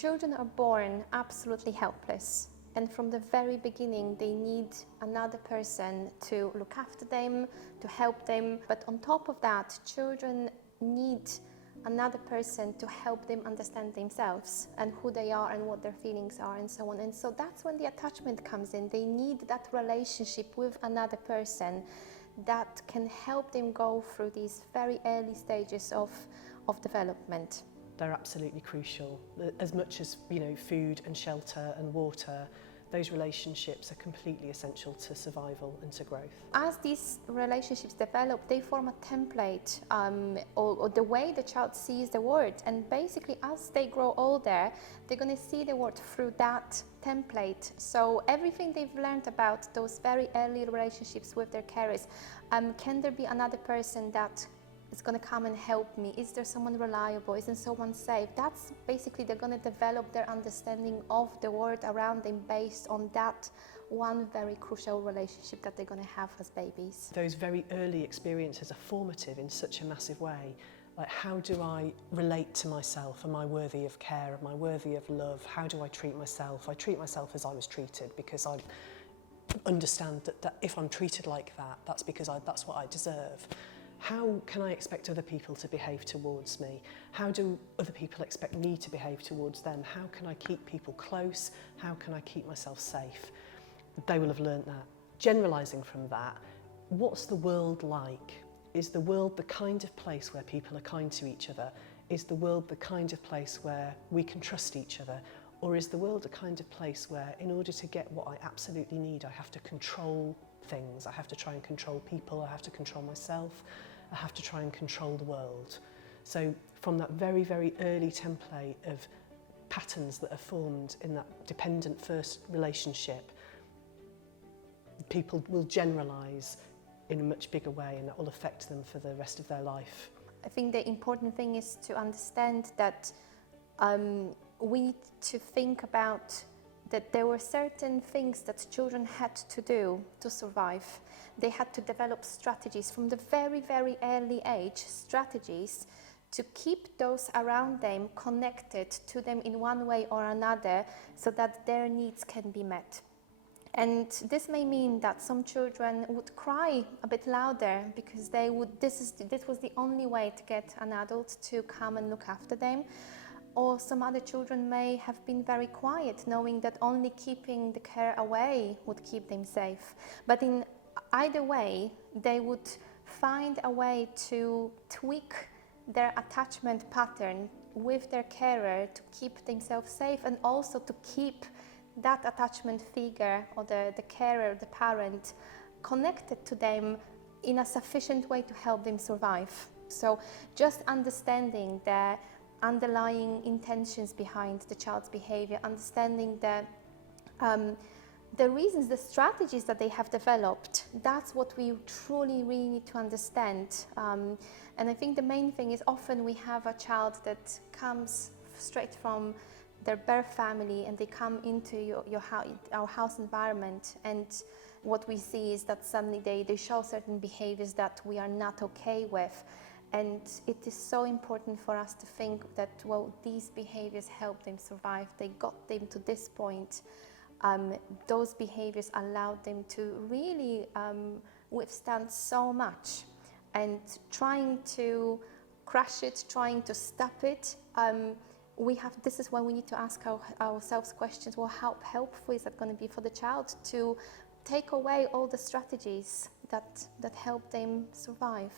Children are born absolutely helpless, and from the very beginning they need another person to look after them, to help them. But on top of that, children need another person to help them understand themselves and who they are and what their feelings are and so on. And so that's when the attachment comes in. They need that relationship with another person that can help them go through these very early stages of development. They're absolutely crucial. As much as, food and shelter and water, those relationships are completely essential to survival and to growth. As these relationships develop, they form a template or the way the child sees the world. And basically, as they grow older, they're going to see the world through that template. So everything they've learned about those very early relationships with their carers, can there be another person that is going to come and help me? Is there someone reliable? Isn't someone safe? That's basically, they're going to develop their understanding of the world around them based on that one very crucial relationship that they're going to have as babies. Those very early experiences are formative in such a massive way. Like, how do I relate to myself? Am I worthy of care? Am I worthy of love? How do I treat myself? I treat myself as I was treated because I understand that if I'm treated like that, that's because that's what I deserve. How can I expect other people to behave towards me? How do other people expect me to behave towards them? How can I keep people close? How can I keep myself safe? They will have learnt that. Generalising from that, what's the world like? Is the world the kind of place where people are kind to each other? Is the world the kind of place where we can trust each other? Or is the world a kind of place where, in order to get what I absolutely need, I have to control things? I have to try and control people, I have to control myself, I have to try and control the world. So from that very, very early template of patterns that are formed in that dependent first relationship, people will generalise in a much bigger way, and that will affect them for the rest of their life. I think the important thing is to understand that we need to think about that there were certain things that children had to do to survive. They had to develop strategies from the very, very early age, strategies to keep those around them connected to them in one way or another so that their needs can be met. And this may mean that some children would cry a bit louder because this was the only way to get an adult to come and look after them. Or some other children may have been very quiet, knowing that only keeping the care away would keep them safe. But in either way, they would find a way to tweak their attachment pattern with their carer to keep themselves safe, and also to keep that attachment figure or the carer, the parent, connected to them in a sufficient way to help them survive. So just understanding the underlying intentions behind the child's behavior, understanding the reasons, the strategies that they have developed, that's what we truly really need to understand. And I think the main thing is often we have a child that comes straight from their birth family and they come into our house environment, and what we see is that suddenly they show certain behaviors that we are not okay with. And it is so important for us to think that, well, these behaviors helped them survive. They got them to this point. Those behaviors allowed them to really withstand so much. And trying to crush it, trying to stop it, this is when we need to ask ourselves questions. Well, how helpful is that going to be for the child to take away all the strategies that help them survive?